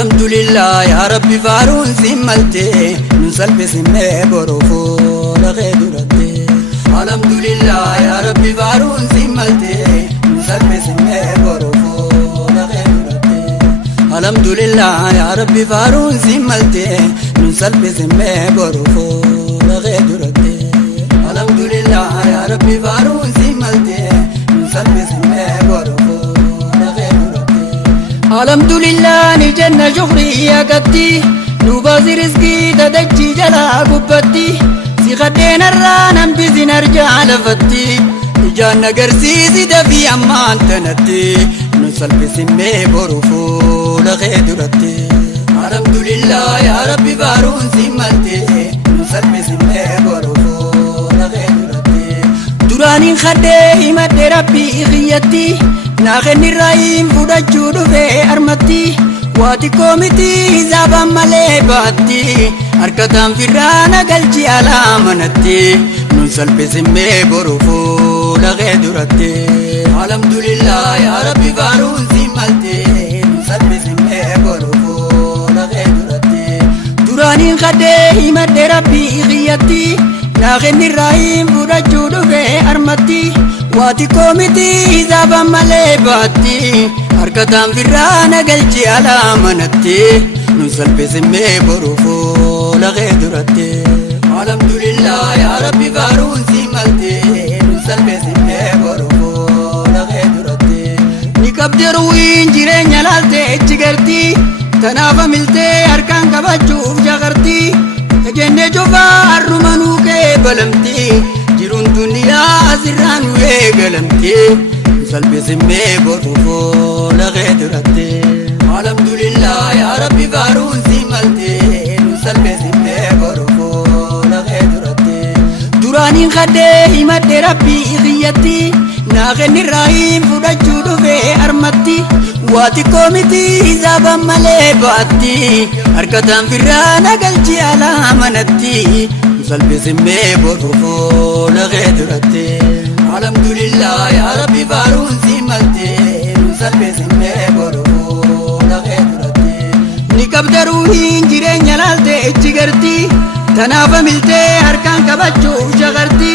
alhamdulillah ya rabbi farun simmalte nusabbi simme borofo laghe durate alhamdulillah ya rabbi farun simmalte nusabbi simme borofo laghe durate alhamdulillah ya rabbi farun simmalte nusabbi simme borofo laghe durate alhamdulillah ya rabbi farun simmalte nusabbi simme borofo alhamdulillah ni janna shukri ya gatti nubazi rizqi tadajji jala gubbatti si khadena ranam bizinar jala fatti janna garsizi dafi amman tanatti nusalbi simme borufu la khedurati alhamdulillah ya rabbi farun simmalte nusalbi simme borufu la khedurati durani khade himat rabbi khiyati nakhni rahim fudachu dufe armati wati komiti zaba male batti arkatam firana galchi alamanati nusalbi simme borufu la khedurati alhamdulillah ya rabbi farun simmalte nusalbi simme borufu la khedurati durani khade himat rabbi khiyati nakhni rahim fudachu dufe armati wati komiti zaba male batti arkatam firana galchi alamanati nusalbi simme borufu la khedurati alhamdulillah ya rabbi farun simmalte nusalbi simme borufu la khedurati nikabdiru injirenya lalte chigarti tanafa milte arkan kabachuf jagarti jenne jofa arrumanu ke balamti jirun dunya asiranu egalamti salbi simme borufu la khedurati alhamdulillah ya rabbi farun simmalte salbi simme borufu la khedurati durani khade himat rabbi khiyati nakhni rahim fudachu dufe armati wati komiti zaba male batti arkatam firana galchi alamanati salbi simme borufu la khedurati alhamdulillah ya rabbi farun simmalte salbi simme borufu la khedurati nikabdaru injirenya lalte chigarti tanafa milte arkan kabachu jagarti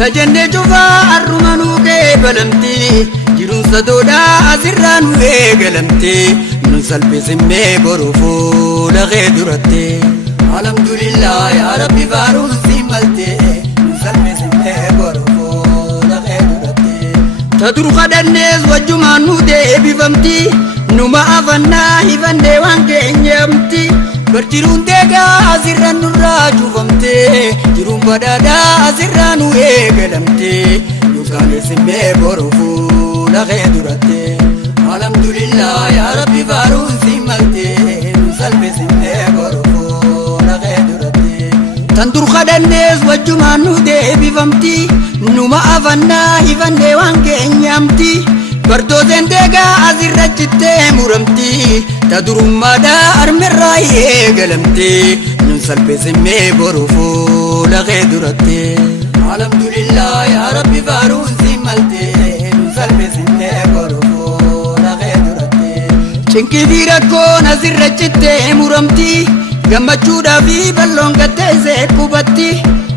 tajenne jufa arrumanu ke balamti jirun sadoda asirranu egalamti nusalbi simme borufu la khedurati alhamdulillah ya rabbi farun simmalte nusalbi simme borufu la khedurati tadru khadannes wajumanu debifamti numa afanna hifande wanke nyamti berjirun tega asirran nurra jufamte jirun badada asirranu egalamte nukane simme borufu la khedurati alhamdulillah ya rabbi farun simmalte nusalbi simme borufu la khedurati tandur khadannes wajumanu debifamti numa afanna hifande wanke nyamti bardozen tega asirrachitte muramti tadurumada armerra egalamti nusalbi simme borufu la khedurati alhamdulillah ya rabbi farun simmalte nusalbi simme borufu la khedurati chinki dirako asirrachitte muramti gammachuda fi ballon gattese kubatti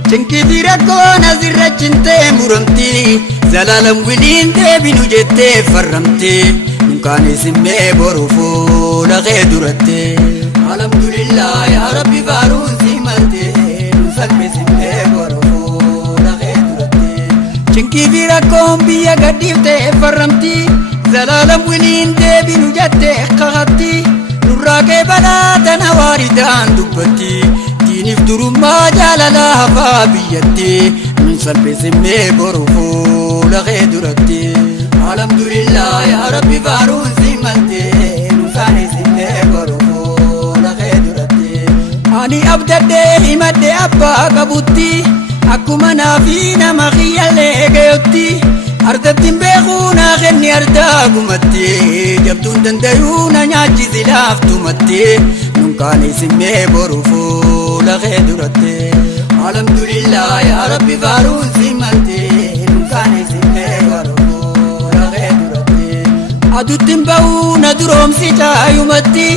chinki dirako asirrachitte muramti zalalam wilin debinu jette farramti nunkani simme borufu la khedurati alhamdulillah ya rabbi farun simmalte nusalbi simme borufu la khedurati chinki dirako biya gadifte farramti zalalam wilin debinu jette khati nurrake balata nawaridan dubbati dinif durumma jalala babiyati nusalbi simme borufu la khedurati alhamdulillah ya rabbi farun simmalte nusani simme borufu la khedurati ani abdade himadde abba kabutti akkuma nafi nama khiyalle gayotti ardatin bekhuna khenni arda gumatti jabtun dandayuna nyachi zilaftumatti nunkani simme borufu la khedurati alhamdulillah ya rabbi farun simmalte nunkani simme borufu la khedurati adutin bauna duromsi tayumatti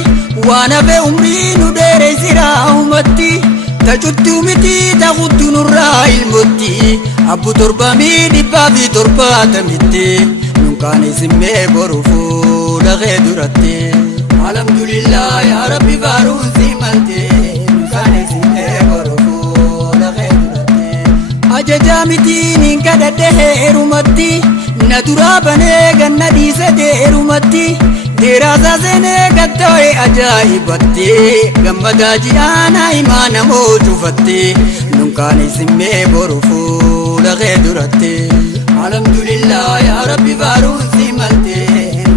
وانا بعمري ندير سراهمتي تجدو متي تغد نراي المتي أبو تربة ميدي بابي تربة تمتي نكان اسمي برفو لغدرتي الحمد لله يا ربي فارون سيمتي نكان اسمي برفو لغدرتي أججامتي نكاد دهرمتي ندرا بني جنة سدهرمتي دراسة سنة كتوي أجايبتي غمدا جيانا إيمانا موجوفتي نكان اسمي برفو لغدرتي الحمد لله يا ربي فارون سيمتي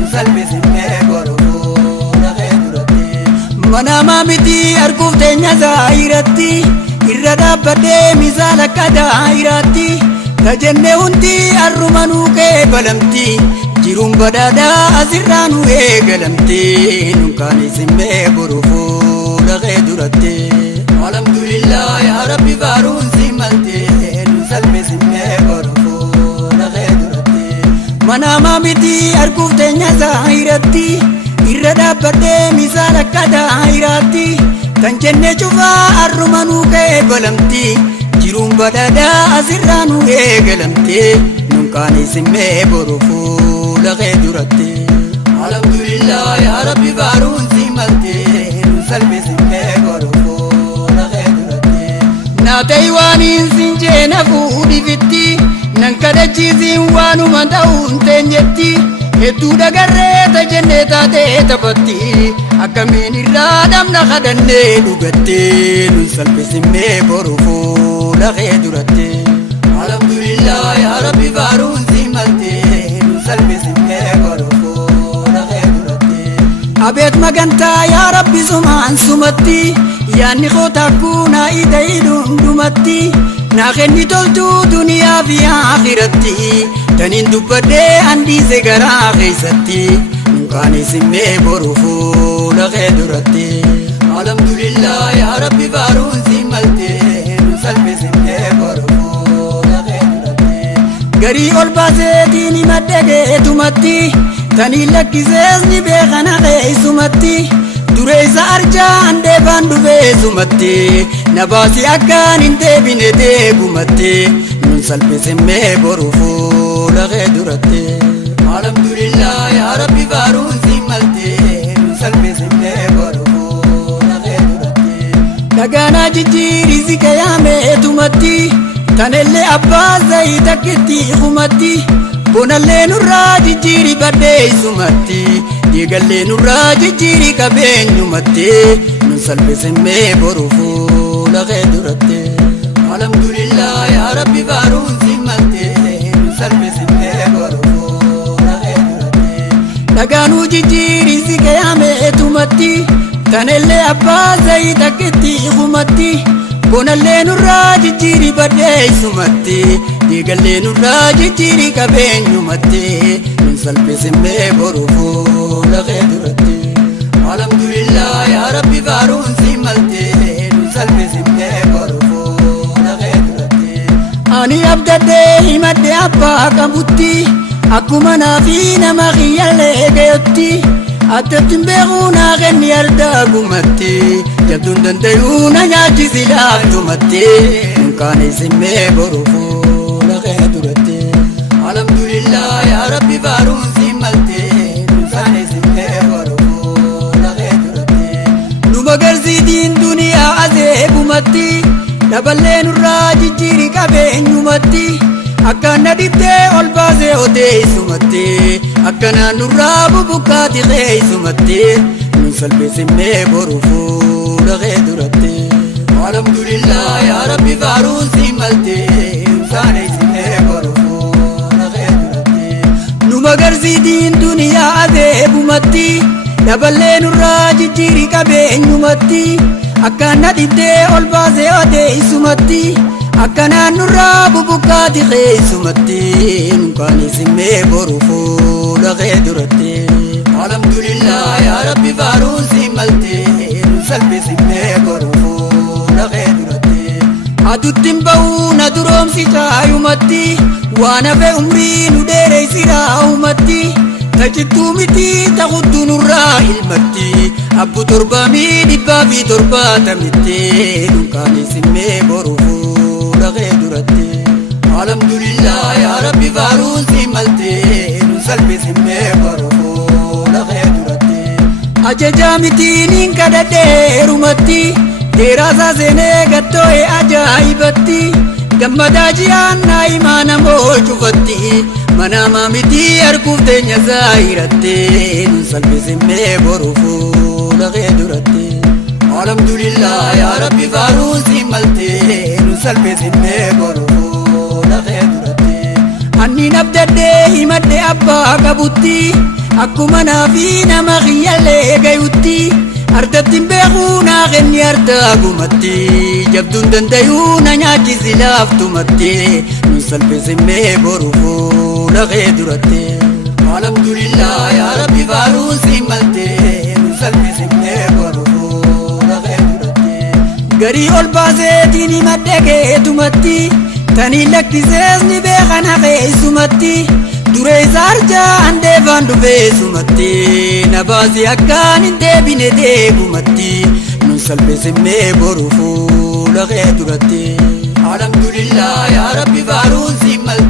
نسلم اسمي برفو لغدرتي منا مامتي أركوف تنيا زايرتي إردا بدي مثالك دايرتي تجنة هندي الرمانو كبلمتي جيرون بدادا أزرانو إيقلمتي نكان اسمي برفو لغدرتي الحمد لله يا ربي فارون سيمتي نسلم اسمي برفو لغدرتي منا مامتي أركوف تنيا زايرتي إردا بدي مثالك دايرتي تنجنة شوفا الرمانو كبلمتي جيرون بدادا أزرانو إيقلمتي نكان اسمي برفو لغدرتي الحمد لله يا ربي فارون سيمتي نسلم اسمي برفو لغدرتي ناتي وانين سنجينا فودي فتي ننكدا جيزين وانو مدعون تنجتي هدو دقريتا جنيتا تيتا فتي أكمين الرادم نخدني لغتي نسلم اسمي برفو لغدرتي الحمد لله يا ربي فارون سيمتي نسلم اسمي برفو لغدرتي أبيت مغنتا يا ربي سمان سمتي يعني خوتاكونا إيدايدون دمتي ناخني تولتو دنيا في آخرتي تنين دبدي عندي سيغرا خيستي نكان اسمي برفو لغدرتي الحمد لله يا ربي فارون سيمتي نسلم اسمي برفو لغدرتي غري البازيتيني مدقيتو متي تاني لكي زيزني بيخنا غيسو متي دريزا أرجان ديبان دوبيزو متي نباسي أكان انتي بني ديبو متي نسلم اسمي برفو لغدرتي الحمد لله يا ربي فارون سيمتي نسلم اسمي برفو لغدرتي دقانا جيجيري زكيامي تمتي تنالي أبا زي تكتي خمتي بونالي نورا جيجيري بدي سمتي ديغالي نورا جيجيري كبين نمتي نسلم اسمي برفو لغدرتي الحمد لله يا ربي فارون سيمتي نسلم اسمي برفو لغدرتي دقانو جيجيري زكيامي تمتي تنالي أبا زي تكتي خمتي بونالي نورا جيجيري بدي سمتي ديغالي نورا جيجيري كبين نمتي نسلم اسمي برفو لغدرتي الحمد لله يا ربي فارون سيمتي نسلم اسمي برفو لغدرتي أني أبدأ مدي أبا كمبتي أكما نافينا مغيالي قيوتي أتبتن بيغونا غني أرداغو متي جبدون دنديونا ناجي سلافتو متي نكان اسمي برفو لغدرتي الحمد لله يا ربي فارون سيمتي نكان اسمي برفو لغدرتي نمغرزي دين دنيا عزيب متي نبالي نراجي جيري كبين متي أكنا ديبتي والبازي ودي سمتي أكنا نراب بكاتي غي سمتي نسلم اسمي برفو لغدرتي الحمد لله يا ربي فارون سيمتي نسان اسمي برفو لغدرتي نمغرزي دين دنيا عذاب متي نبالي نراجي جيري كبين متي أكنا ديبتي والبازي ودي سمتي أكنا نراب بكاتي خيسمتي نكان اسمي برفو لغدرتي الحمد لله يا ربي فارون سيمتي نسلم اسمي برفو لغدرتي أدوتين باونا دروم سيجايو متي وانا في عمري نديري سيراو متي tajittuu miti taqutu nurraa ilmatti abbu torbamii dhibbaa fi torbaatamitti dunkaanii simmee boruufuu dhaqee duratti alhamdulillah yaa rabbi faaruun si malte nun salphisimmee boruufuu dhaqee duratti ajajaa mitiin kadhadheerumatti dheeraasaa seenee gattoo'e ajaa'ibatti gammadaa ji'aannaa imaana moo cufatti manama miti arguuf teenya zaahiratte nun salphisimmee boruufuu dhaqee duratti alhamdulillah yaa rabbi faaruun si malte nun salphisimmee boruufuu dhaqee duratti anniin abdadhee himadhe abbaa qabutti akkuma naafi nama kiyyallee gayutti ardattiin beekuu naa kenni ardaa gumatti jabduun dandayuu na nyaachisi laaftumatti nun salphisimmee boruufuu dhaqee duratti alhamdulillah yaa rabbi faaruun si malte nun salphisimmee boruufuu dhaqee duratti garii ol baaseetiin himadhe keetumatti tanii lakkisees ni beekan haqeessumatti duree saarjaa handeefaan dhufeessumatti na baasii akkaan hin deebine deebumatti nun salphisimmee boruufuu dhaqee duratti alhamdulillah yaa rabbi faaruun si malte